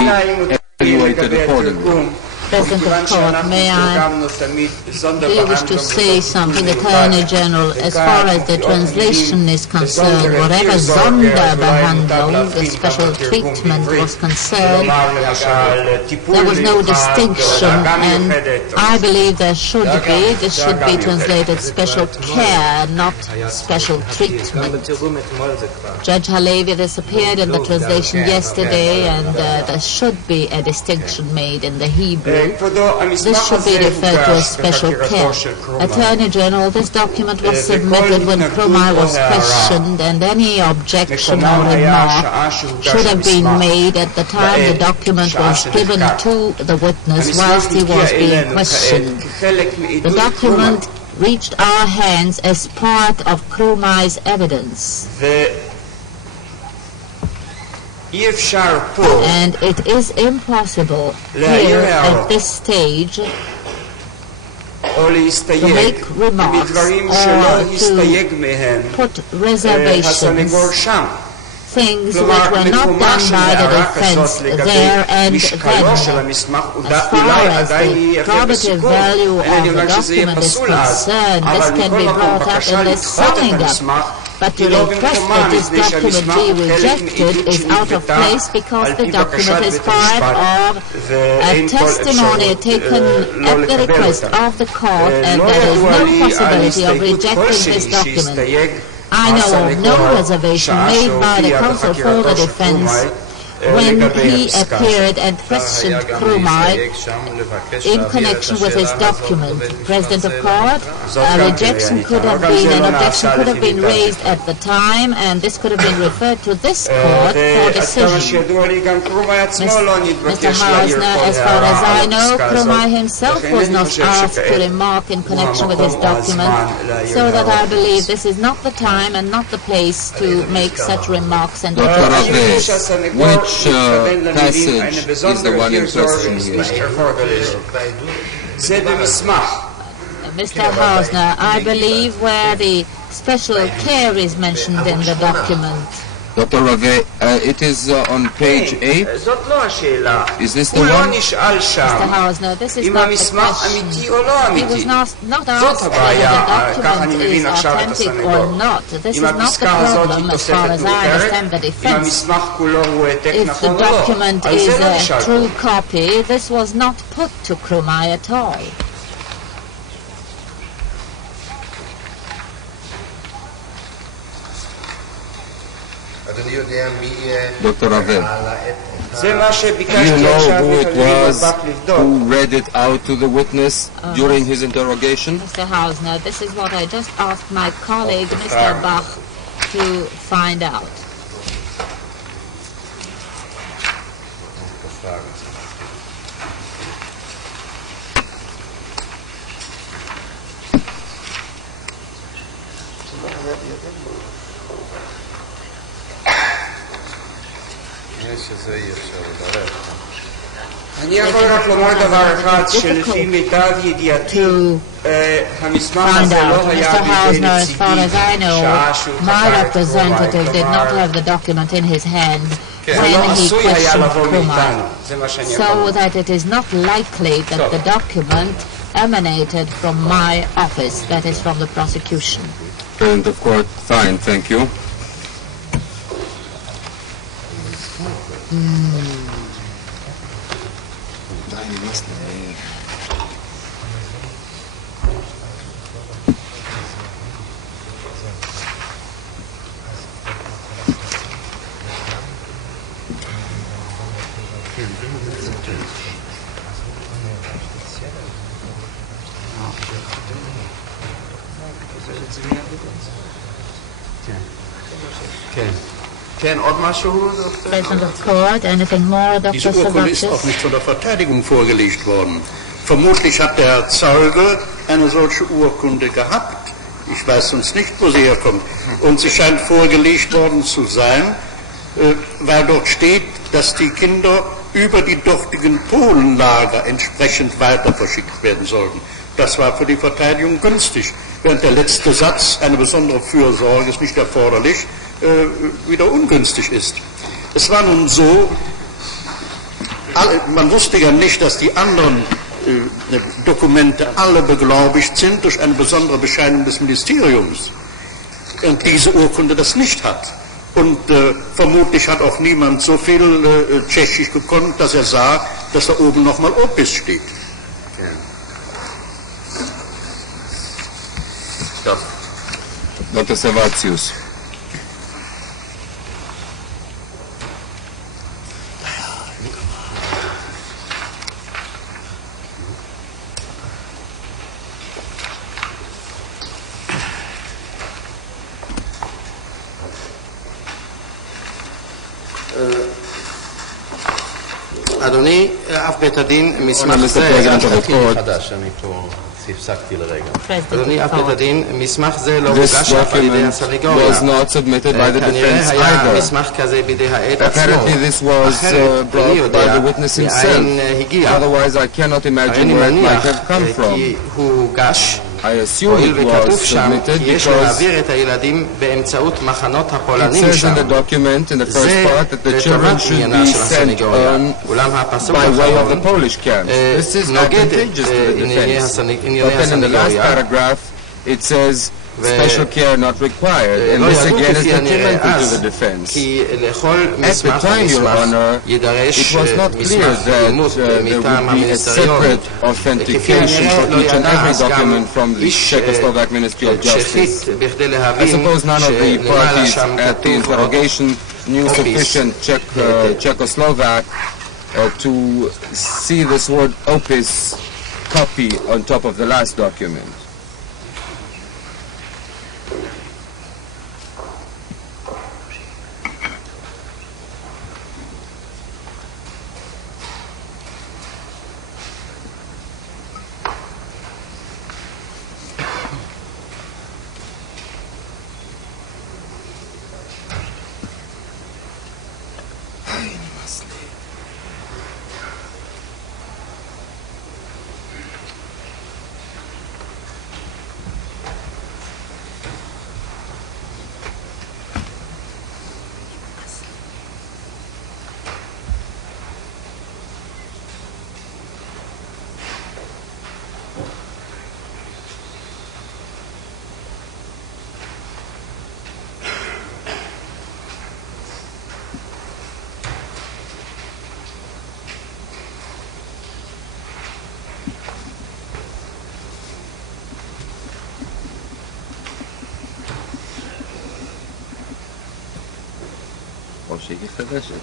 evaluated accordingly. President of Court, may I do you wish to say something, Attorney General, as far as the translation is concerned, whatever Sounderberhandlung, the special treatment, was concerned, there was no distinction, and I believe there should be. This should be translated special care, not special treatment. Judge Halevi, this appeared in the translation yesterday, and there should be a distinction made in the Hebrew. This should be referred to as special care. Attorney General, this document was submitted when Chromie was questioned, and any objection or remark should have been made at the time the document was given to the witness whilst he was being questioned. The document reached our hands as part of Chromie's evidence. And it is impossible here at this stage to make remarks or to put reservations, things which were not done by the defense there and then. As far as the probative value of the document is concerned, this can be brought up in this summing up. But to request that this document be rejected is out of place because the document is part of a testimony taken at the request of the court, and there is no possibility of rejecting this document. I know of no reservation made by the counsel for the defense when he appeared and questioned Chromie in connection with his document. President of Court, an objection could have been raised at the time, and this could have been referred to this court for decision. Mr. Hausner, as far as I know, Chromie himself was not asked to remark in connection with his document, so that I believe this is not the time and not the place to make such remarks and declarations. Which passage is the one in question here? Mr. Hausner, I believe where the special care is mentioned in the document. Dr. Rave, it is on page 8. Is this the one? Mr. Hausner, this is not the question. He was not asked whether the document is authentic or not. This is not the problem as far as I understand the defense. If the document is a true copy, this was not put to Chromie at all. Dr. Ravel, do you know who it was who read it out to the witness during his interrogation? Mr. Hausner, this is what I just asked my colleague, Mr. Bach, to find out. אני יכול רק לומר דבר אחד, שלפי מיטב ידיעתי, המסמך הזה לא היה בידי נציגי שעה שהוא חקר את representative did not have the document in his hand when he questioned Chromie, so that it is not likely that the document emanated from my office, that is from the prosecution. And of course, fine, thank you. President of Court, anything more, Dr. Diese Urkunde ist auch nicht von der Verteidigung vorgelegt worden. Vermutlich hat der Herr Zeuge eine solche Urkunde gehabt. Ich weiß sonst nicht, wo sie herkommt. Und sie scheint vorgelegt worden zu sein, weil dort steht, dass die Kinder über die dortigen Polenlager entsprechend weiter verschickt werden sollten. Das war für die Verteidigung günstig, während der letzte Satz, eine besondere Fürsorge ist nicht erforderlich, wieder ungünstig ist. Es war nun so, Man wusste ja nicht, dass die anderen Dokumente alle beglaubigt sind durch eine besondere Bescheinigung des Ministeriums. Und diese Urkunde das nicht hat. Und vermutlich hat auch niemand so viel Tschechisch gekonnt, dass er sah, dass da oben nochmal Opis steht. Ja. Dr. Servatius. אדוני, אף בית הדין מסמך זה, אדוני, אף בית הדין מסמך זה לא הוגש אף על ידי הסניגוריה. כנראה היה מסמך כזה בידי העד עצמו. אחרת איני יודע מאין הגיע. איני מניח כי הוא הוגש. הואיל וכתוב שם כי יש להעביר את הילדים באמצעות מחנות הפולנים שם. זה לטובת עניינה של הסניגוריה. אולם הפסוק האחרון נוגד את ענייני הסניגוריה. Special care not required, and this again is detrimental to the defense. At the time, Your Honor, it was not clear that there would be a separate authentication for each and every document from the Czechoslovak Ministry of Justice. I suppose none of the parties at the interrogation knew sufficient Czechoslovak to see this word opis copy on top of the last document. פושעי חדשת.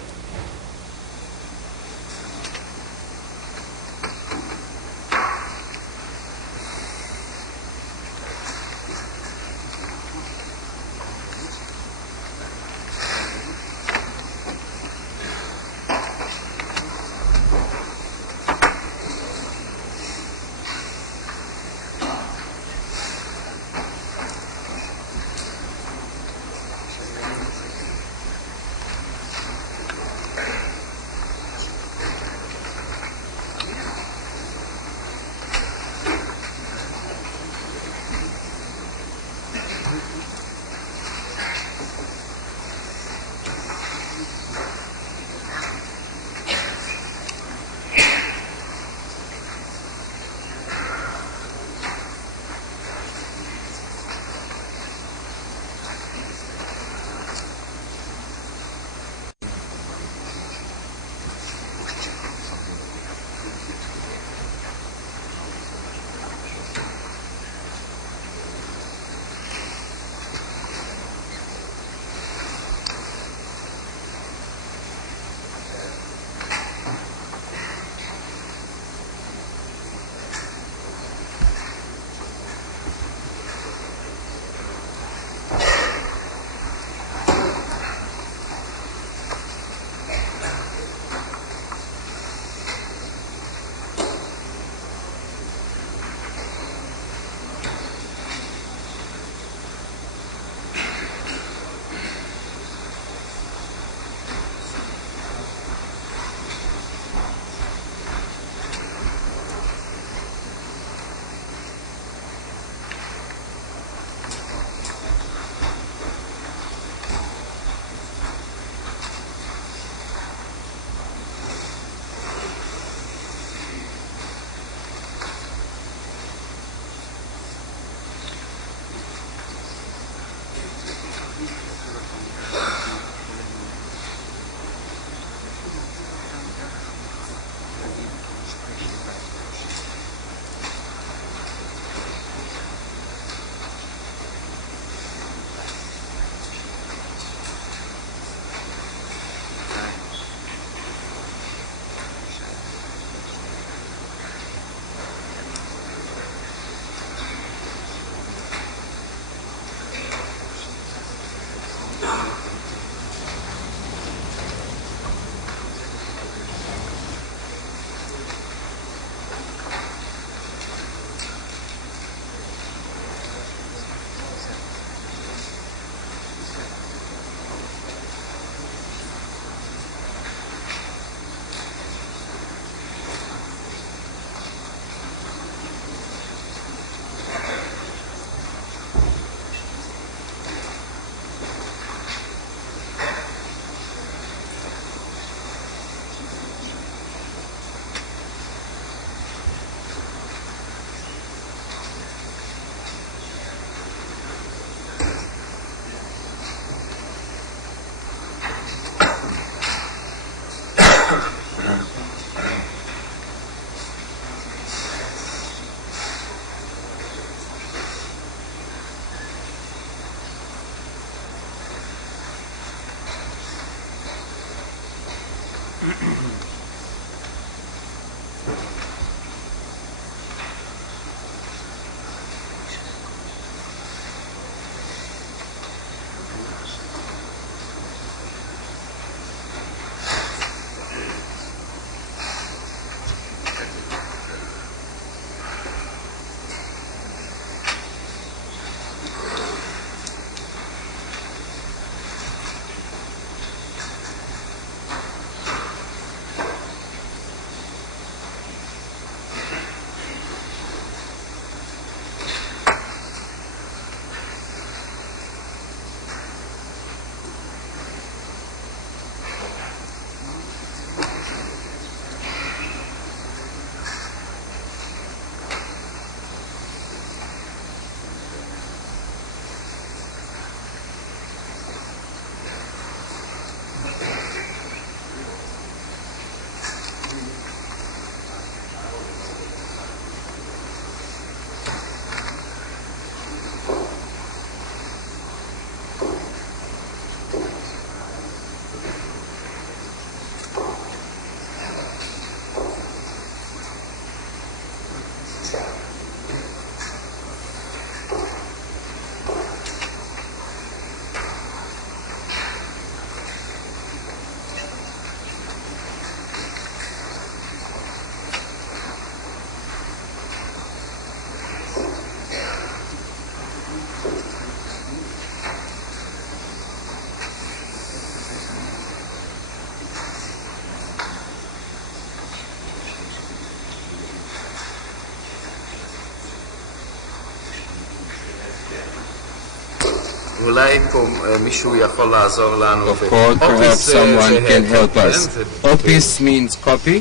אולי פה מישהו יכול לעזור לנו. Of course, perhaps someone can help us. Opis means copy.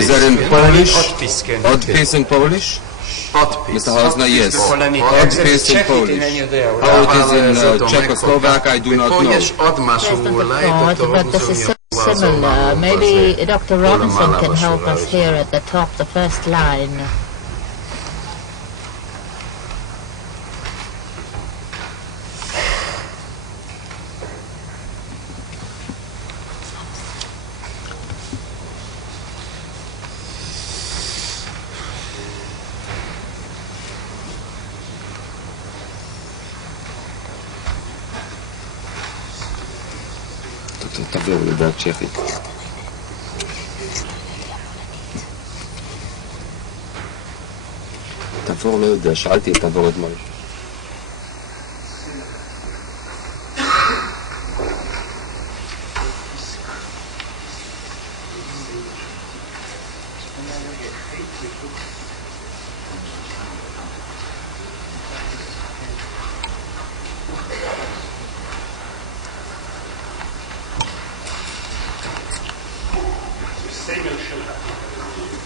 Is that in Polish? Odpis in Polish? Mr. Hausner, yes. Odpis in Polish. How it is in Czechoslovak, I do not know. But this is so similar. Maybe Dr. Robinson can help us here at the top, the first line. תעבור לדעת צ'כית. תעבור לא יודע, שאלתי תעבור את משהו.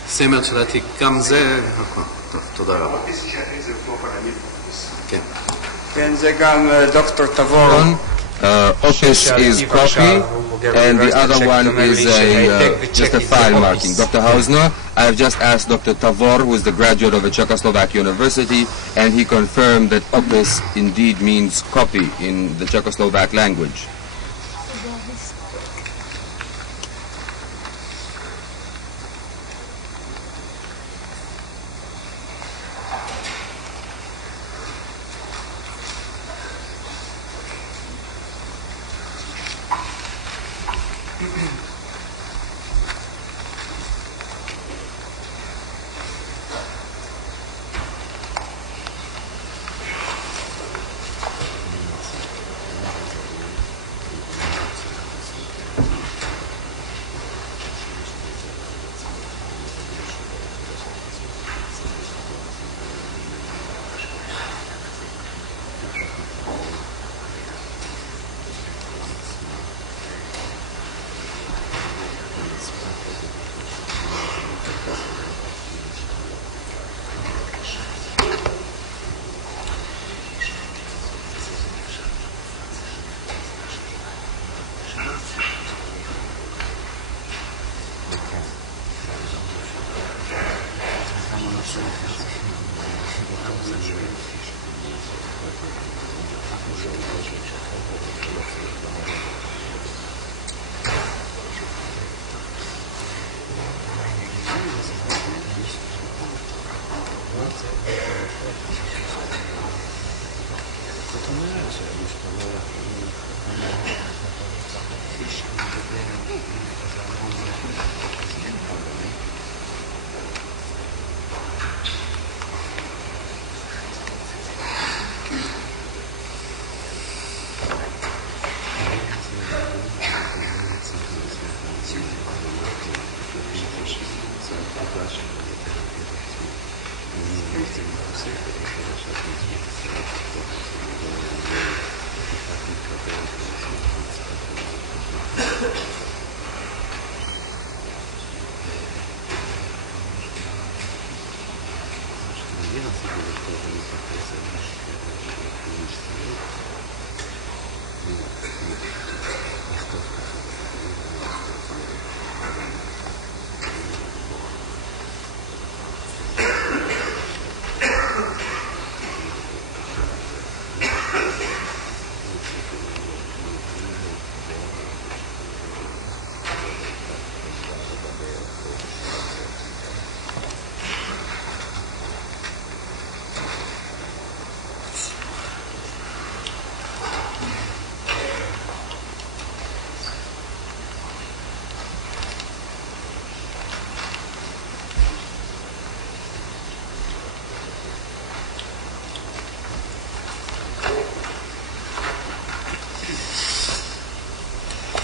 סמל של התיק, גם זה, טוב, תודה רבה. כן. כן, זה גם דוקטור תבור. Opus is copy, and the other one is just a file marking. Dr. Hausner, I have just asked Dr. Tavor, who is the graduate of a Czechoslovak university, and he confirmed that opus indeed means copy in the Czechoslovak language.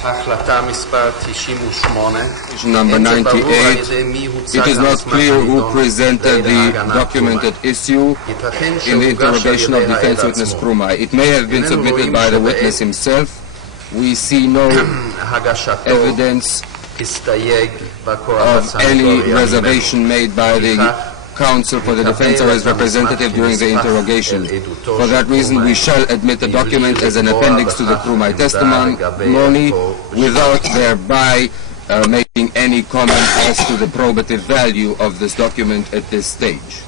החלטה מספר 98. Number 98. It is not clear who presented the document at issue in the interrogation of defense witness Chroma. It may have been submitted by the witness himself. We see no evidence of any reservation made by the counsel for the defense or his representative during the interrogation. For that reason, we shall admit the document as an appendix to the Chroma testimony without thereby making any comment as to the probative value of this document at this stage.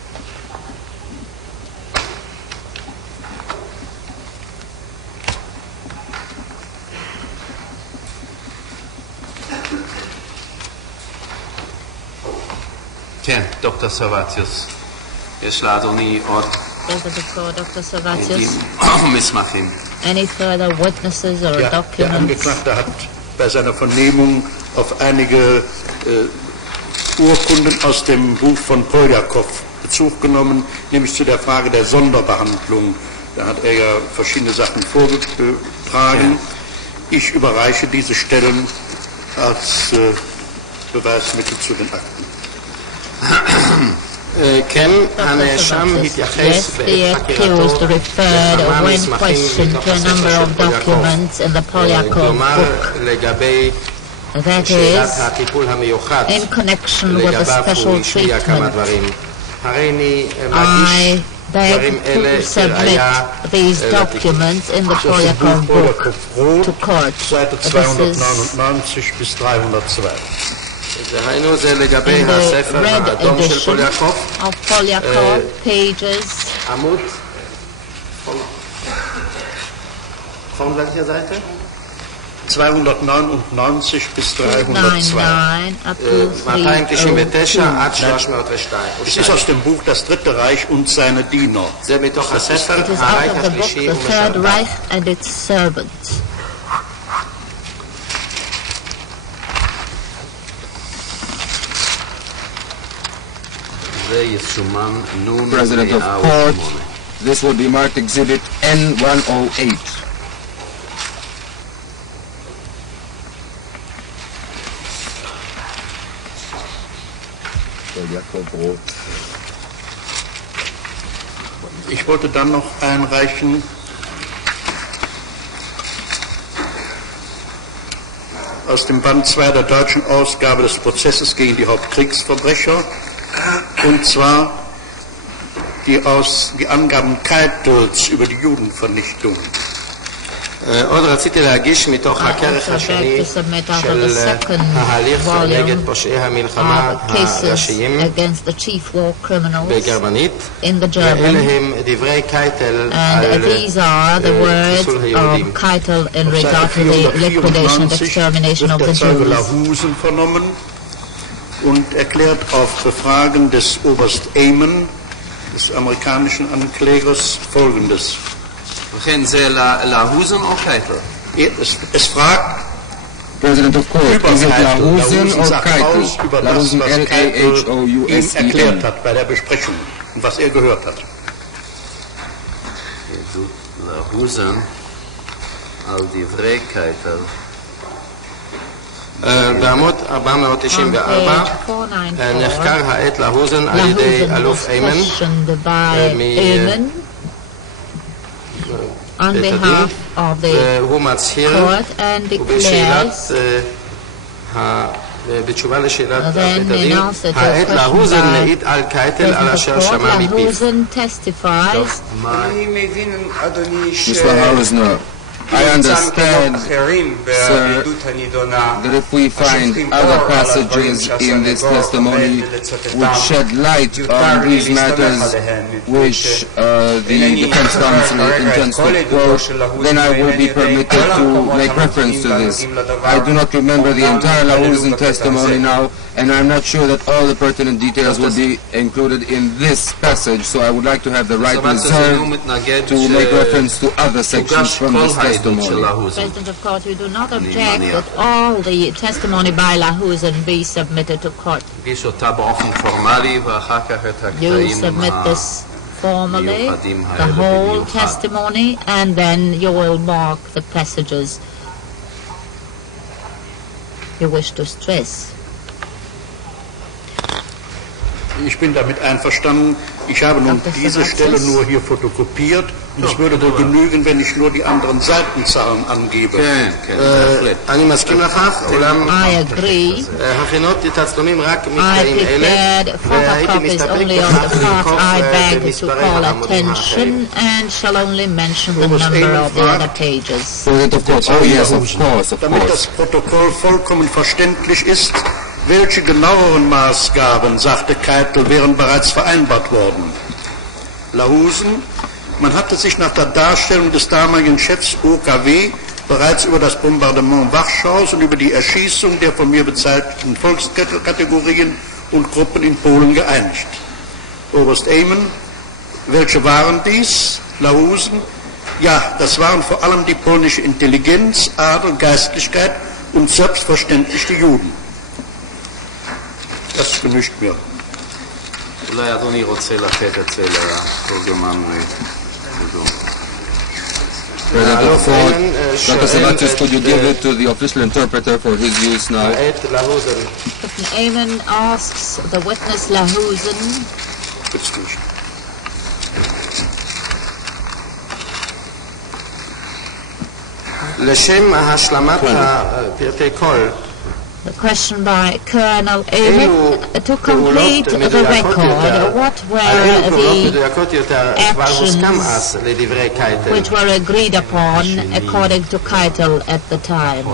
כן, דוקטור סרווטיוס. יש לאדוני עוד מסמכים. Any further witnesses or documents? Der Angeklagte hat bei seiner Vernehmung auf einige Urkunden aus dem Buch von Polakow Bezug genommen, nämlich zu der Frage der Sonderbehandlung. Da hat er ja verschiedene Sachen vorgetragen. Ich überreiche diese Stellen als Beweismittel zu den Akten. כן, הנאשם התייחס בחקירתו לכמה מסמכים מתוך הספר של פוליאקוב, כלומר לגבי שאלת הטיפול המיוחד לגביו הוא השמיע כמה דברים. הרי אני מגיש דברים אלה לראיה documents in the Polaakov book to court. bis 302. דהיינו זה לגבי הספר האדום של פוליאקוב, pages עמוד, von welcher Seite? 299 bis 302. 299 עד 302. Es ist aus dem Buch Das Dritte Reich und seine Diener. זה מתוך הספר הרייך השלישי ומשרתיו. President of Court, this will be marked Exhibit N108. Ich wollte dann noch einreichen aus dem Band 2 der deutschen Ausgabe des Prozesses gegen die Hauptkriegsverbrecher, und zwar die Angaben Keitels über die Judenvernichtung. עוד רציתי להגיש מתוך הכרך השני של ההליך נגד פושעי המלחמה הראשיים בגרמנית, ואלה הם דברי קייטל על חיסול היהודים. Und erklärt auf Befragen des Oberst Amen, des amerikanischen Anklägers, Folgendes. Es fragt, President of Court, is it Lahusen or Keitel? Lahusen, L-A-H-O-U-S-E-N. Erklärt hat bei der Besprechung und was er gehört hat. Lahusen, על דברי קייטל. בעמוד 494 נחקר העט להוזן על ידי אלוף איימן מבית הדין, והוא מצהיר בתשובה לשאלת בית הדין, העט להוזן מעיד על קייטל על אשר שמע מפיו. אני מבין, אדוני, I understand, sir, that if we find other passages in this testimony which shed light on these matters which the defense counsel intends to quote, then I will be permitted to make reference to this. I do not remember the entire Lahusen testimony now, and I'm not sure that all the pertinent details will be included in this passage, so I would like to have the right reserved to make reference to other sections from this testimony. President of Court, you do not object that all the testimony by Lahusen be submitted to court. You submit this formally, the whole testimony, and then you will mark the passages. you wish to stress? Ich bin damit einverstanden. Ich habe nun diese Stelle nur hier fotokopiert. Es würde wohl genügen, wenn ich nur die anderen Seitenzahlen angebe. אני מסכים לכך, אולם הכינות תצלומים רק מקטעים אלה, והייתי מסתפק בכך לנקוב במספרי העמודים האחרים. Damit das Protokoll vollkommen verständlich ist, welche genaueren Maßgaben, sagte Keitel, wären bereits vereinbart worden. Lahusen, man hatte sich nach der Darstellung des damaligen Chefs OKW bereits über das Bombardement Warschaus und über die Erschießung der von mir bezeichneten Volkskategorien und Gruppen in Polen geeinigt. Oberst Amen, welche waren dies? Lahusen, ja, das waren vor allem die polnische Intelligenz, Adel, Geistlichkeit und selbstverständlich die Juden. Das genügt mir. אולי אדוני רוצה לתת את זה לתרגומן תרגום. Could you give it to the official interpreter for his use now? Amen asks the witness Lahusen. לשם השלמת פרטי קול, The question by Colonel Amen, to complete the record, what were the actions which were agreed upon according to Keitel at the time?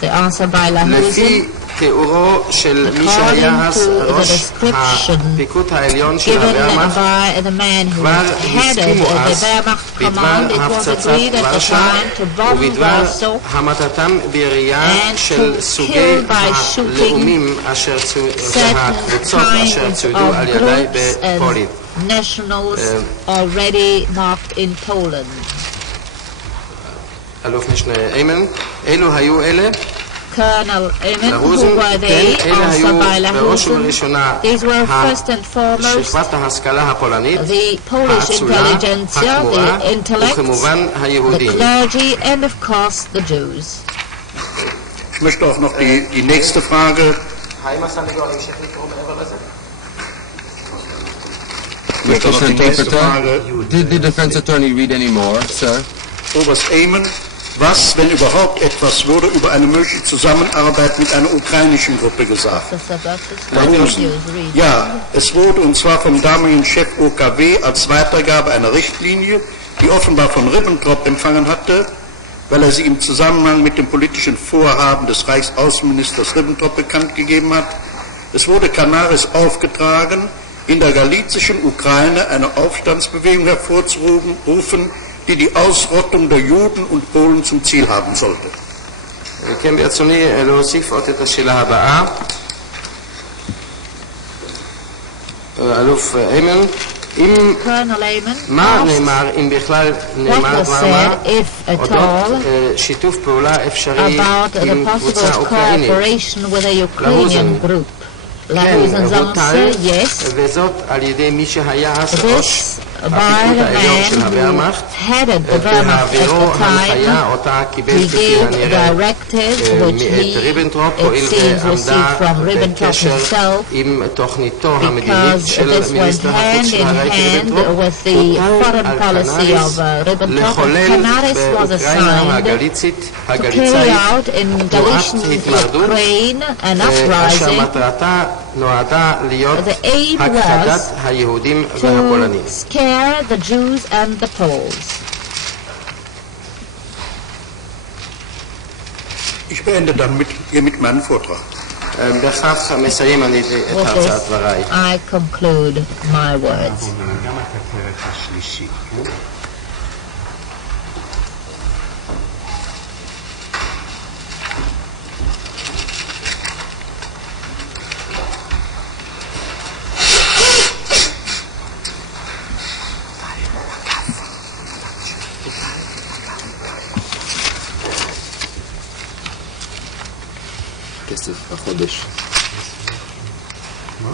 The answer by Lahusen, תיאורו של מי שהיה אז ראש הפיקוד העליון של הוורמאכט, כבר הסכימו אז בדבר הפצצת ורשה ובדבר המתתם בראייה של סוגי הלאומים והקבוצות אשר צוידו על ידי בפולין. אלוף משנה איימן, אלו היו אלה Colonel Amen, who were they? Answered by Lahusen. These were first and foremost the Polish intelligentsia, the intellect, the clergy, and of course the Jews. Ich möchte auch noch die nächste Frage. Did the defense attorney read any more, sir? Oberst Amen, was, wenn überhaupt etwas, wurde über eine mögliche Zusammenarbeit mit einer ukrainischen Gruppe gesagt? Ja, es wurde, und zwar vom damaligen Chef OKW als Weitergabe einer Richtlinie, die offenbar von Ribbentrop empfangen hatte, weil er sie im Zusammenhang mit dem politischen Vorhaben des Reichsaußenministers Ribbentrop bekannt gegeben hat. Es wurde Canaris aufgetragen, in der galizischen Ukraine eine Aufstandsbewegung hervorzurufen, die die Ausrottung der Juden und Polen zum Ziel haben sollte. כן, ברצוני להוסיף עוד את השאלה הבאה. אלוף איימן, מה נאמר, אם בכלל נאמר דבר מה, אודות שיתוף פעולה אפשרי עם קבוצה אוקראינית? כן, בוטל, וזאת על ידי מי שהיה אז ראש הפיקוד העליון של הוורמאכט, והעבירו הנחיה אותה קיבל כפי הנראה מאת ריבנטרופ, הואיל ועמדה בקשר עם תוכניתו המדינית של מיניסטר החוץ של הרייך ריבנטרופ, הוטל על כנריס לחולל באוקראינה הגליצאית תנועת התמרדות, אשר מטרתה נועדה להיות הכחדת היהודים והפולנים. The Jews and the Poles. Ich beende dann mit meinem Vortrag. בכך מסיים אני את הרצאת דבריי. I conclude my words. כסף בחודש. מה?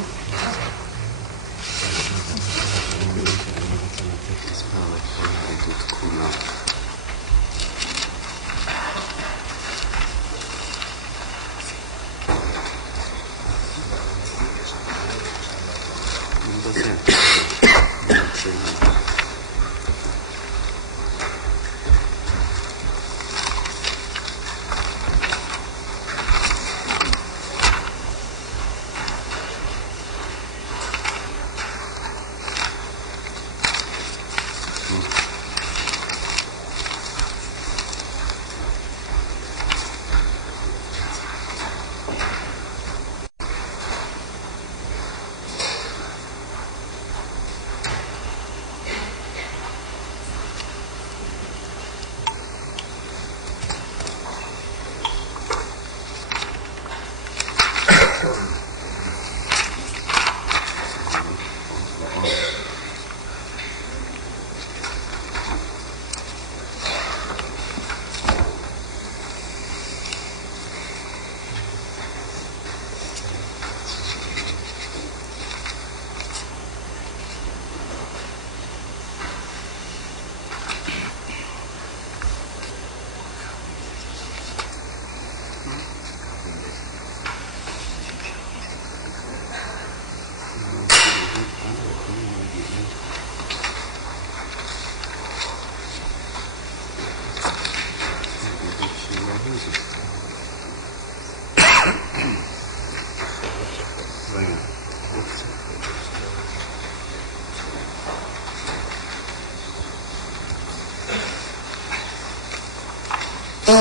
טוב,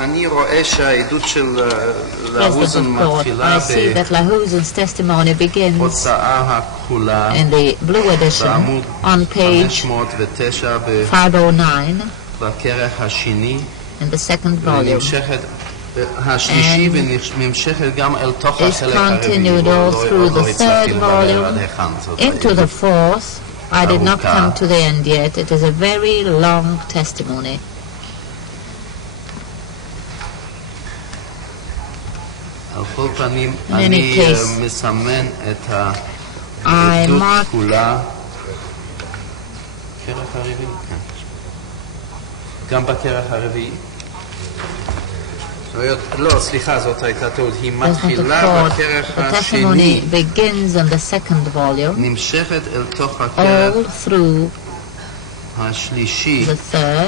אני רואה שהעדות של להוזן מתחילה בהוצאה הכחולה בעמוד 509 בכרך השני ונמשכת השלישי ונמשכת גם אל תוך החלק הרביעי לא הצלחתי לברר עד היכן into the fourth. I did not come to the end yet. It is a very long testimony. על כל פנים, אני מסמן את העדות כולה. כרך הרביעי? גם בכרך הרביעי? לא, סליחה, זאת הייתה טעות. היא מתחילה בכרך השני. נמשכת אל תוך הכרך השלישי.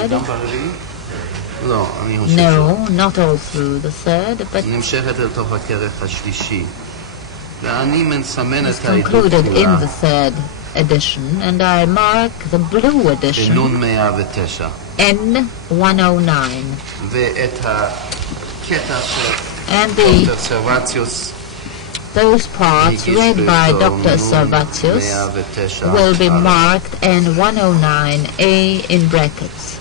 גם ברביעי? לא, אני חושב No, not all through the third, but נמשכת אל תוך הכרך השלישי. ואני מסמן את it's העדות concluded in כולה. the third edition, and I mark the blue edition, בנון 109. N109, ואת הקטע של and דוקטור סרבציוס those parts read by Dr. Servatius will be marked N109A in brackets.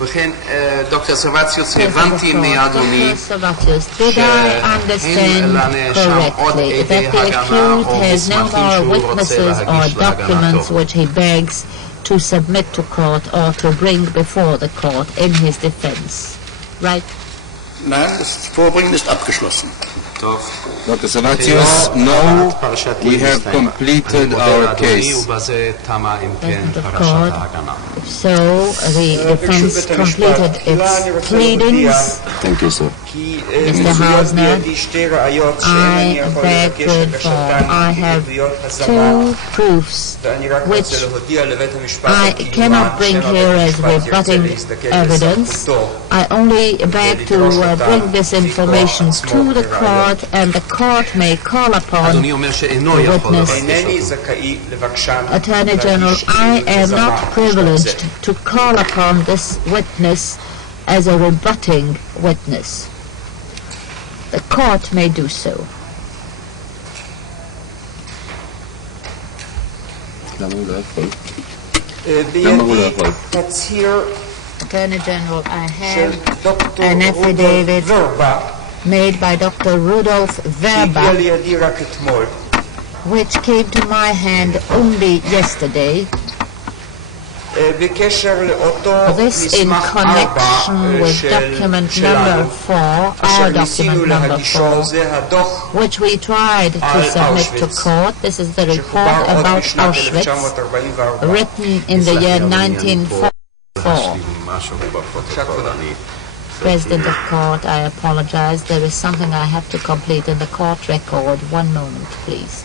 וכן, דוקטור סרבציוס, הבנתי מאדוני שאין לנאשם עוד עדי הגנה או מסמכים שהוא רוצה להגיש להגנתו. which he begs to submit to court or to bring before the court in his defense. Right? Nein, das Vorbringen ist abgeschlossen. Dr. Servatius, no, we have completed our case. So the defense completed its pleadings. Thank you, sir. Mr. Hausner, I beg to inform I have two proofs which I cannot bring here as rebutting evidence. I only beg to bring this information to the court, and the court may call upon the witness. Attorney General, I am not privileged to call upon this witness as a rebutting witness. The court may do so. Attorney General, I have an affidavit made by Dr. Rudolf Wörba, which came to my hand only yesterday. This in connection with document number 4, our document number 4, which we tried to submit to court. This is the report about Auschwitz, written in the year 1944. President of Court, I apologize. There is something I have to complete in the court record. One moment, please.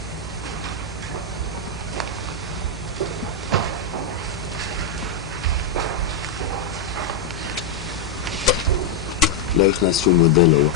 לא הכנס שום מודל לא.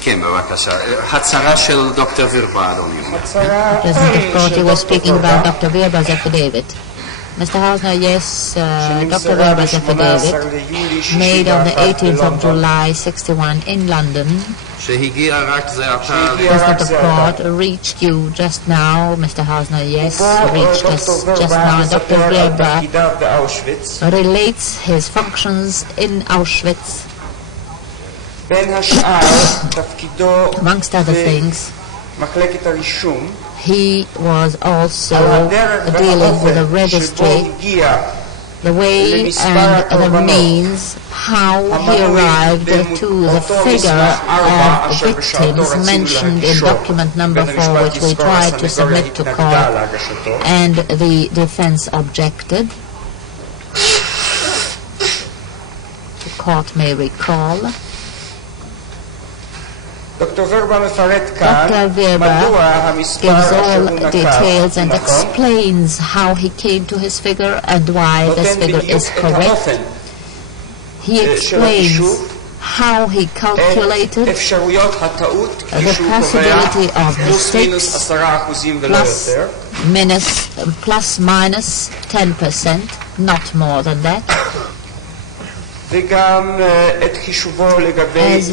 כן, בבקשה. הצהרה של דוקטור וורבה, אדוני. President of court, you were speaking about Dr. Wörba's affidavit. Mr. Hausner, yes, Dr. Wörba's affidavit, made on the 18th of July, 61, in London. President of court, reached you just now, Mr. Hausner, yes, reached us just now. Dr. Wörba relates his functions in Auschwitz. Amongst other things, he was also dealing with the registry, the way and the means how he arrived to the figure of victims mentioned in document number 4, which we tried to submit to court, and the defense objected. The court may recall. Dr. Wörba gives all details and explains how he came to his figure and why this figure is correct. He explains how he calculated the possibility of mistakes plus minus 10%, not more than that, as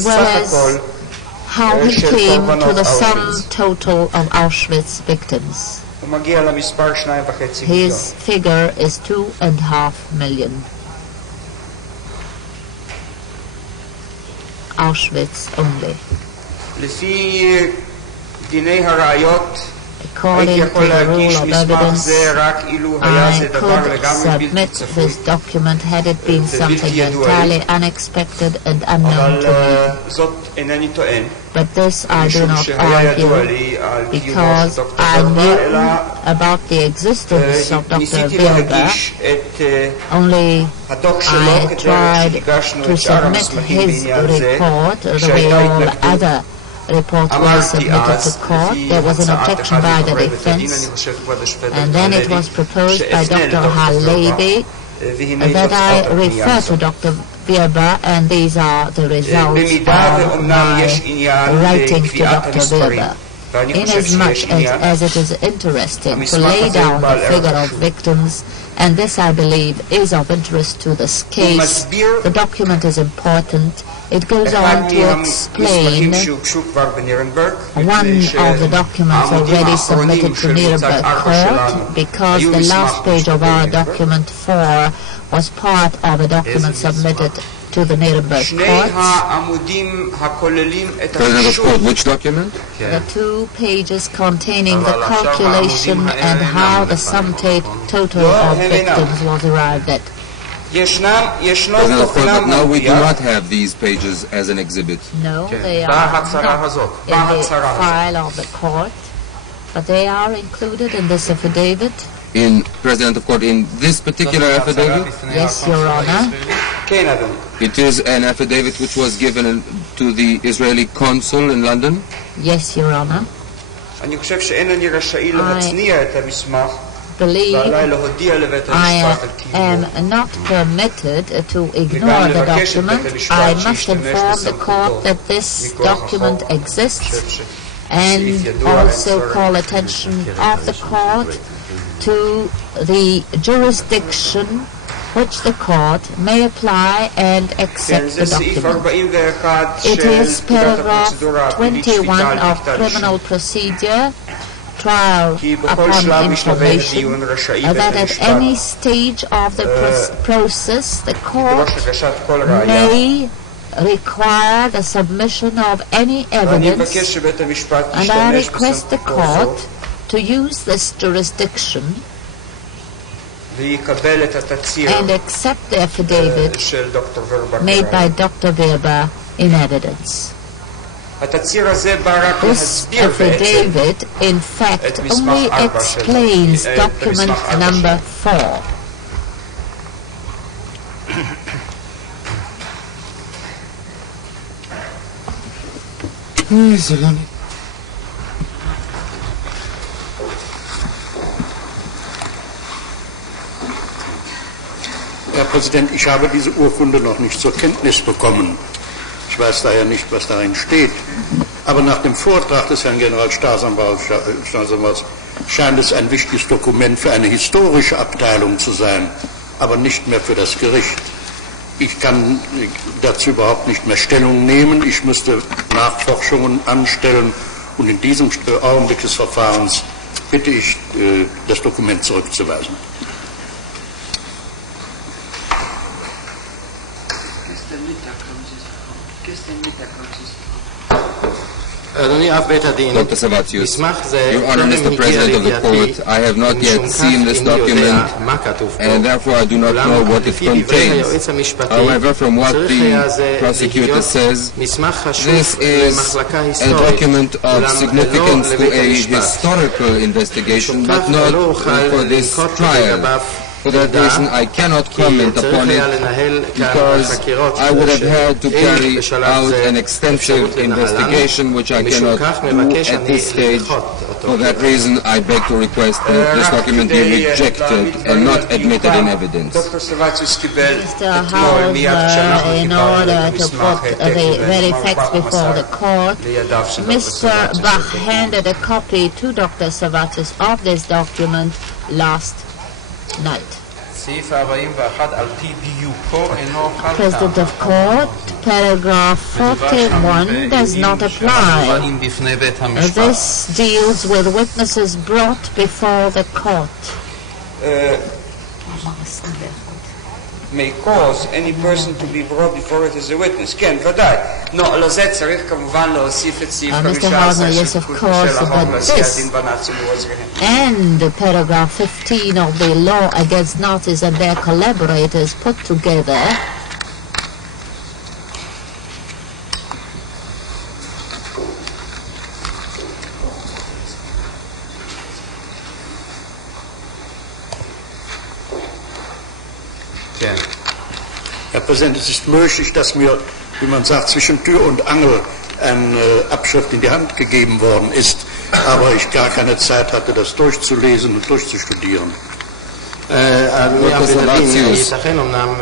well as how he came to the sum total of Auschwitz victims. His figure is 2.5 million. Auschwitz only. According to the rule of evidence, I could submit this document had it been something entirely unexpected and unknown to me. But this I do not argue, because I knew about the existence of Dr. Wörba, only I tried to submit his report the way all other report was submitted to court. There was an objection by the defense, and then it was proposed by Dr. Halevi that I refer to Dr. Wörba, and these are the results of my writing to Dr. Wörba. Inasmuch as it is interesting to lay down the figure of victims, and this I believe is of interest to this case, the document is important. It goes on to explain one of the documents already submitted to Nuremberg court, because the last page of our document 4 was part of a document submitted to the Nuremberg court. President of court, which document? The 2 pages containing the calculation and how the sum total of victims was arrived at. President of court, but now we do not have these pages as an exhibit. No, they are not in the file of the court, but they are included in this affidavit. In President of court, in this particular affidavit? Yes, Your Honor. It is an affidavit which was given to the Israeli consul in London? Yes, Your Honor. I believe I am not permitted to ignore the document. I must inform the court that this document exists, and also call attention of the court to the jurisdiction which the court may apply and accept the document. It is paragraph 21 of criminal procedure, trial upon information, that at any stage of the process the court may require the submission of any evidence, and I request the court to use this jurisdiction and accept the affidavit made by Dr. Wörba in evidence. This affidavit, in fact, only explains document number 4. Herr Präsident, ich habe diese Urkunde noch nicht zur Kenntnis bekommen. Ich weiß daher nicht, was darin steht. Aber nach dem Vortrag des Herrn Generalstaatsanwalts scheint es ein wichtiges Dokument für eine historische Abteilung zu sein, aber nicht mehr für das Gericht. Ich kann dazu überhaupt nicht mehr Stellung nehmen. Ich müsste Nachforschungen anstellen und in diesem Augenblick des Verfahrens bitte ich, das Dokument zurückzuweisen. Dr. Savatius, Your Honor, Mr. President of the Court, I have not yet seen this document, and therefore I do not know what it contains. However, from what the prosecutor says, this is a document of significance to a historical investigation, but not for this trial. For that reason, I cannot comment upon it because I would have had to carry out an extensive investigation, which I cannot do at this stage. For that reason, I beg to request that this document be rejected and not admitted in evidence. Mr. Hauser, in order to put the very facts before the court, Mr. Bach handed a copy to Dr. Savatius of this document last night. President of Court, paragraph 41 does not apply. This deals with witnesses brought before the court. May cause any person to be brought before it as a witness. כן, ודאי. לא, לזה צריך כמובן להוסיף את סעיף 15 של החוק לסיידין בנאצים ועוזריהם. And paragraph 15 of the law against Nazis and their collaborators put together Herr Präsident, es ist möglich, dass mir, wie man sagt, zwischen Tür und Angel eine Abschrift in die Hand gegeben worden ist, aber ich gar keine Zeit hatte, das durchzulesen und durchzustudieren.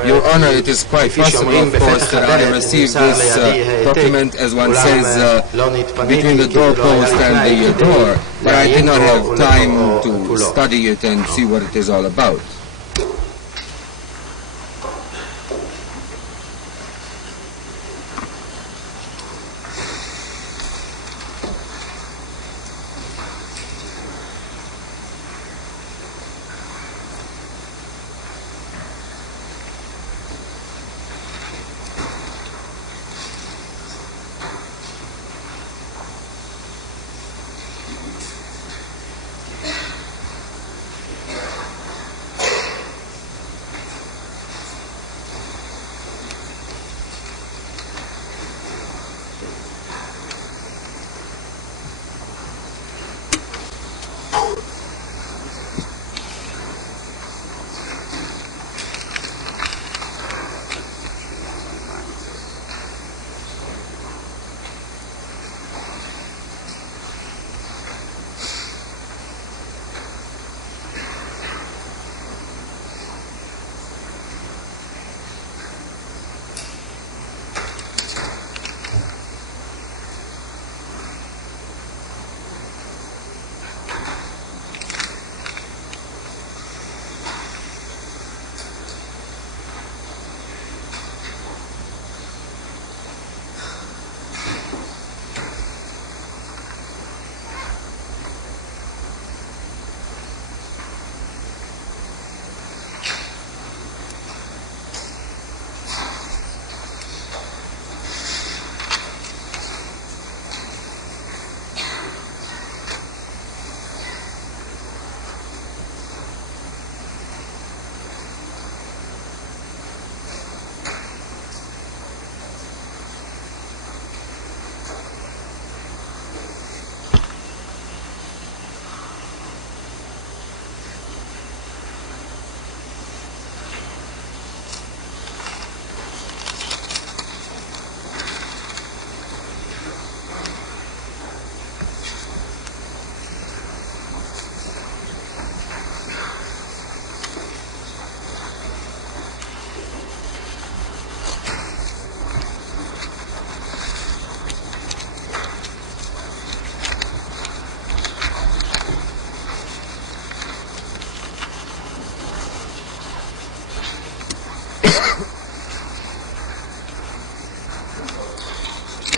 Your Honor, it is quite possible, of course, that I received this document, as one says, between the doorpost and the door, but I did not have time to study it and see what it is all about.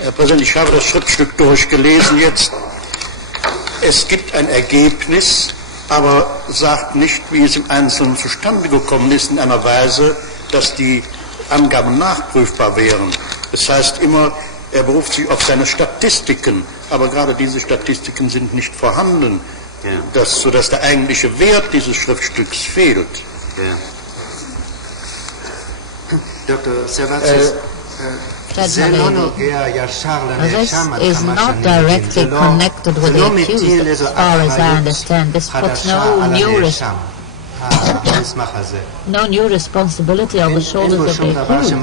Herr Präsident, ich habe das Schriftstück durchgelesen jetzt. Es gibt ein Ergebnis, aber sagt nicht, wie es im Einzelnen zustande gekommen ist, in einer Weise, dass die Angaben nachprüfbar wären. Das heißt immer, er beruft sich auf seine Statistiken, aber gerade diese Statistiken sind nicht vorhanden, sodass der eigentliche Wert dieses Schriftstücks fehlt. Dr. Servatis, This is not directly connected with the accused, as far as I understand. This puts no new responsibility on the shoulders of the accused.